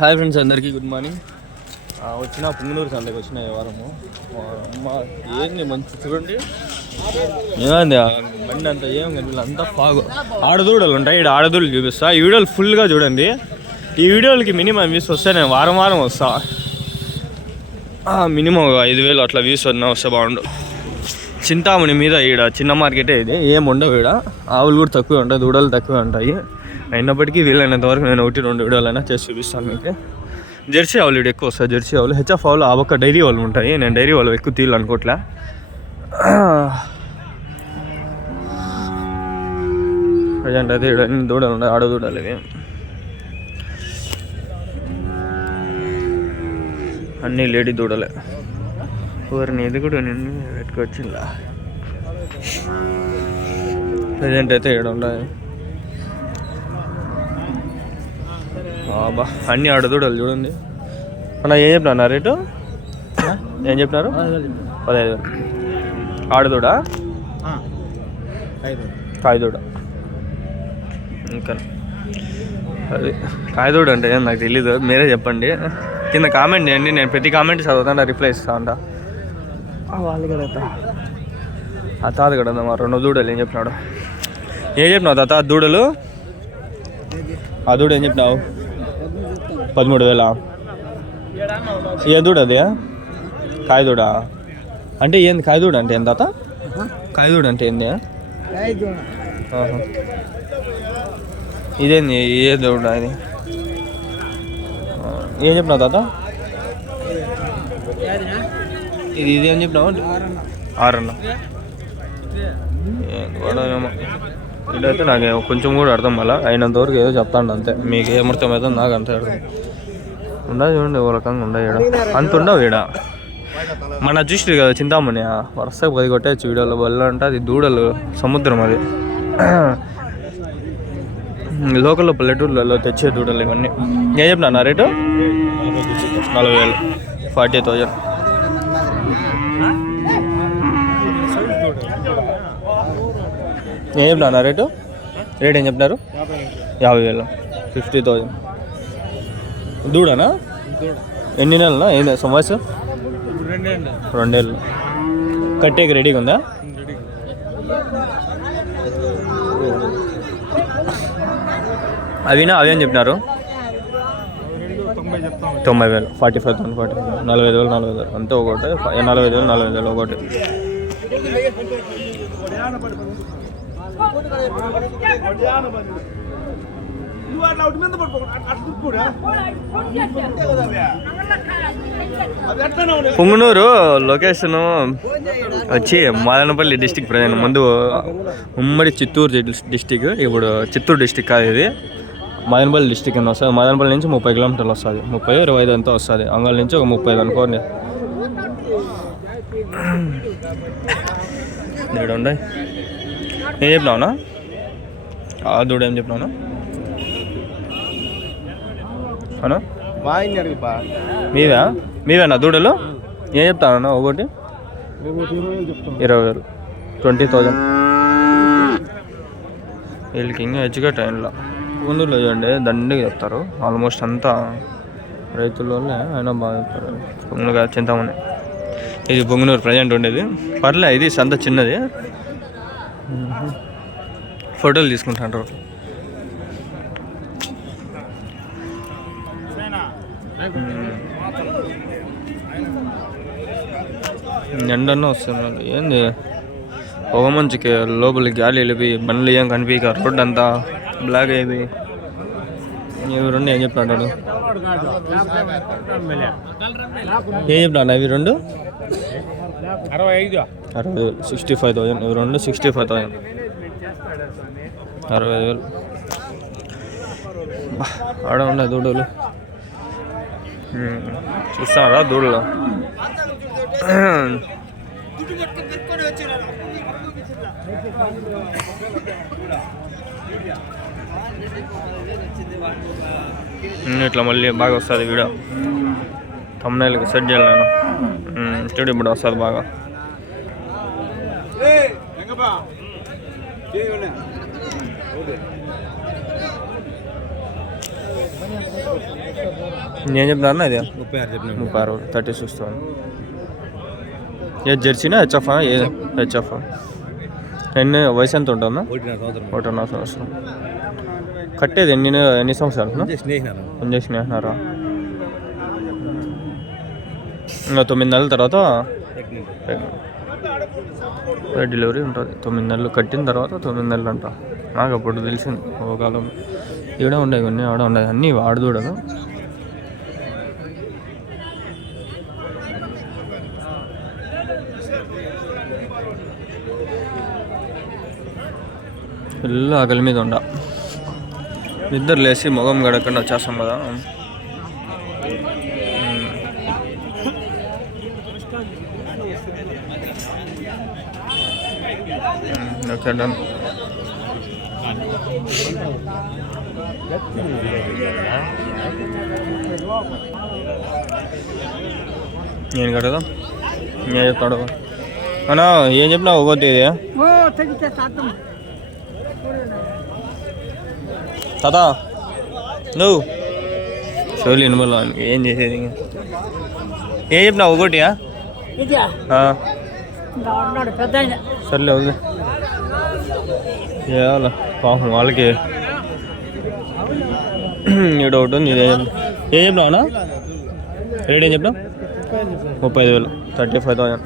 Hi friends, అందరికీ good morning. వచ్చిన పుంగనూరు సంతకి వచ్చిన ఈ వారము. అమ్మ ఏంది మంచి చూడండి, ఏమైంది బండి అంతా ఏం కనిపించలేదు, అంతా ఫాగు. ఆడదూడలు ఉంటాయి, ఇక్కడ ఆడదూడలు చూపిస్తా. ఈ వీడియోలు ఫుల్గా చూడండి. ఈ వీడియోలకి మినిమం వ్యూస్ వస్తే నేను వారం వస్తా. మినిమం 5,000 అట్లా వ్యూస్ వస్తే బాగుండు. చింతామణి మీద ఈడ చిన్న మార్కెటే ఇది, ఏం ఉండవు ఈడ. ఆవులు కూడా తక్కువ ఉంటాయి, దూడలు తక్కువ ఉంటాయి. అయినప్పటికీ వీలైనంత వరకు నేను 1-2 వీడియోలైనా చేసి చూపిస్తాను మీకు. జెర్సీ ఆవులు ఇక్కడ ఎక్కువ వస్తాయి. జెర్సీ ఆవులు, హెచ్ఎఫ్ ఆవులు ఆ పక్క డైరీ వాళ్ళు ఉంటాయి. నేను డైరీ వాళ్ళు ఎక్కువ తీయాలి అనుకోవట్లే. ప్రజెంట్ అయితే ఇక్కడ అన్ని దూడలు ఉన్నాయి, ఆడదూడలు ఇవి. అన్నీ లేడీ దూడలే. ఎవరిని ఇది కూడా నేను పెట్టుకొచ్చిందా. ప్రజెంట్ అయితే ఇక్కడ ఉన్నాయి బాబా, అన్నీ ఆడదూడలు చూడండి. అన్న ఏం చెప్పినా రేటు? ఏం చెప్పినారు? 15,000. ఆడదూడ, కాయదూడ. ఇంకా అది కాయదూడ అంటే ఏం నాకు తెలీదు, మీరే చెప్పండి. కింద కామెంట్ చేయండి, నేను ప్రతి కామెంట్ చదువుతాను, రిప్లై ఇస్తా అంట. వాళ్ళు కదా ఆ తాత కదా మా 2 దూడలు. ఏం చెప్పినాడు? ఏం చెప్పినావు తాత? దూడలు ఆ దూడ ఏం చెప్పినావు? 13,000. ఏ దూడ అది? కాయదూడ అంటే ఏంది? కాయదూడ అంటే ఏంది తాత? కాయదూడ అంటే ఏంది? ఇదేంది? ఏ దూడ ఇది? ఏం చెప్పినావు తాత? ఇదేం చెప్పినావు? 6 ఇదైతే నాకు కొంచెం కూడా అర్థం అలా అయినంతవరకు ఏదో చెప్తాను అంతే. మీకు ఏమర్థం అవుతుందో నాకు అంతే అర్థం. ఉండదు చూడండి, ఓ రకంగా ఉండవు ఈడ, అంత ఉండవు ఈడ. మన చూసి కదా చింతామణి, వరుసగా 10 కొట్టేచ్చు వీడియోలో. వల్ల అంటే అది దూడలు సముద్రం, అది లోకల్లో పల్లెటూర్లలో తెచ్చే దూడలు ఇవన్నీ. ఏం చెప్పినా రేటు? 40,000, 40,000. ఏం చెప్పినా రేటు? రేట్ ఏం చెప్పినారు? 50,000, 50,000. దూడనా? ఎన్ని నెలలా? ఏంది సంవత్సరం? 2 ఏళ్ళు. కట్టేకి రెడీగా ఉందా? అవినా అవి అని చెప్పినారు? 90,000, 45,000, 45,000, 45,000, 40,000 అంతే ఒకటి. 45,000, 40,000 ఒకటి. పుంగనూరు లొకేషన్ వచ్చి మదనపల్లి డిస్టిక్. ప్రజెంట్ ముందు ఉమ్మడి చిత్తూరు డిస్టిక్, ఇప్పుడు చిత్తూరు డిస్టిక్ కాదు ఇది, మదనపల్లి డిస్టిక్ అని వస్తుంది. మదనపల్లి నుంచి 30 కిలోమీటర్లు వస్తుంది, 30-25 అంతా వస్తుంది. అంగల్ నుంచి ఒక 35 అనుకోండి. ఇక్కడ ఉండే ఏం చెప్పినావునా? ఆ దూడ ఏం చెప్పినావునా అన్నా? మీవేనా దూడలు? ఏం చెప్తానన్నా ఒకటి? 20,000, 20,000. వీళ్ళకి ఇంకా హెచ్చుగా ట్రైన్లో పుంగనూరులో చూడండి దండిగా చెప్తారు. ఆల్మోస్ట్ అంతా రైతుల్లోనే అయినా బాగా చెప్తారు. పుంగనూరు చింతామణి ఇది పుంగనూరు ప్రజెంట్ ఉండేది. పర్లే, ఇది సంత చిన్నది. ఫోటోలు తీసుకుంటారు. ఎండన్నా వస్తుంది. ఏంది పొగ మంచుకి లోపలికి గాలి వెళ్ళిపోయి బండ్లు ఏం కనిపించక రోడ్డు అంతా బ్లాక్ అయిపోయి. ఇవి 2 ఏం చెప్తాడు? ఏం చెప్తాను ఇవి 2? 60,000, 65,000. ఇవి 2 65,000, 60,000. ఆడ ఉన్నాయి దూడలు, చూస్తున్నారా దూడలు? ఇట్లా మళ్ళీ బాగా వస్తుంది వీడియో. thumbnail సెట్ చేయాలి నేను. చూడు ఇప్పుడు వస్తుంది బాగా. నేను చెప్తాను ఇది 36 చెప్పిన 36 36,000. ఏ జెర్సీనా హెచ్ఎఫ్? ఏ హెచ్ఎఫ్? వయసు ఎంత ఉంటుందా? 1.5 సంవత్సరం. కట్టేది ఎన్ని సంవత్సరాలు? ఇంజక్షన్ ఇంకా 9 నెలల తర్వాత డెలివరీ ఉంటుంది. 9 నెలలు కట్టిన తర్వాత 9 నెలలు అంట. నాకు అప్పుడు తెలిసింది ఒక కాలం. ఈడ ఉండేవి కొన్ని, ఆడ ఉండేవి అన్నీ ఆడదూడను. ఫుల్ ఆకలి మీద ఉండ. నిద్ర లేచి ముఖం గడకుండా వచ్చేస్తాం కదా. Okay done. నేను కట్టదా? నేను చెప్తాడు అన్నా. ఏం చెప్పినా ఒకటి ఇది తాతా నువ్వు షోలు ఇనుమలో ఏం చేసేది? ఏం చెప్పినా ఒకటియా? సర్లే వద్దు చేయాలా పాపం వాళ్ళకి. ఈడ ఒకటి ఉంది. ఏం చెప్పినావునా? రేట్ ఏం చెప్పినావు? 35,000. 35,000.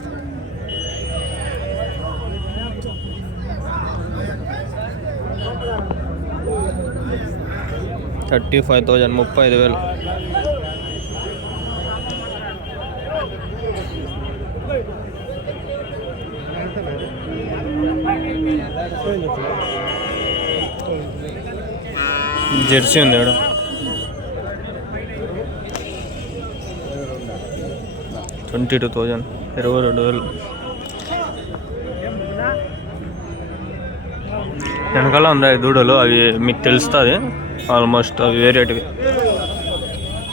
$35,000 35,000. జెర్సీ ఉంది మేడం. 22,000. 22,000. వెనకాల ఉన్నాయి దూడలు. అవి మీకు తెలుస్తుంది ఆల్మోస్ట్. అవి వేరేటివి.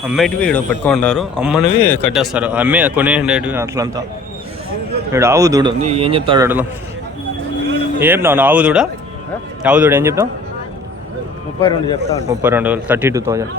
అమ్మేటివి ఇక్కడ పెట్టుకుంటారు, అమ్మనివి కట్టేస్తారు. అమ్మే కొనేటివి అట్లంతా. ఇక్కడ ఆవు దూడ ఉంది. ఏం చెప్తాడు అడలో? ఏం చెప్పినావు? ఆవు దూడ ఏం చెప్తావు? 32 చెప్తాను. 32,000. 32,000.